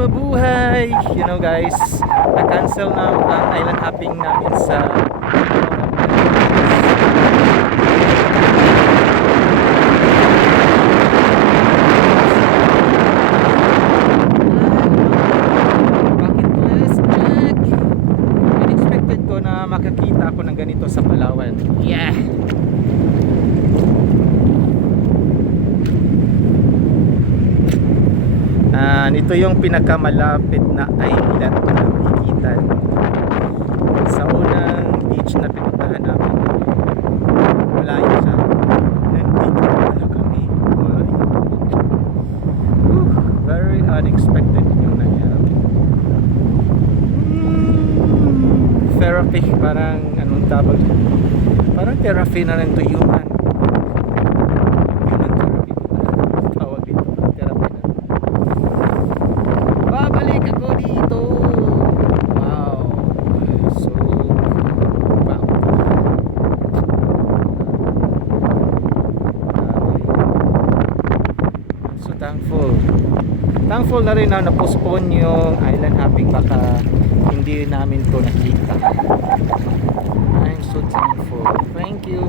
mabuhay! You know guys, na-cancel na ang island hopping namin sa Bucket West Jack. Unexpected ko na makakita ako ng ganito sa Palawan. Yeah! Ito yung pinakamalapit na island na nakikita sa unang beach na pinuntahan namin. Malayo siya. Nandito pala kami. Very unexpected yung nangyari. Therapy, parang anong tawag? Parang therapy na rin to human. Babalik ako dito. Wow. So wow. So thankful na rin na na-postpone yung island hopping, baka hindi namin to nakita. I'm so thankful. Thank you.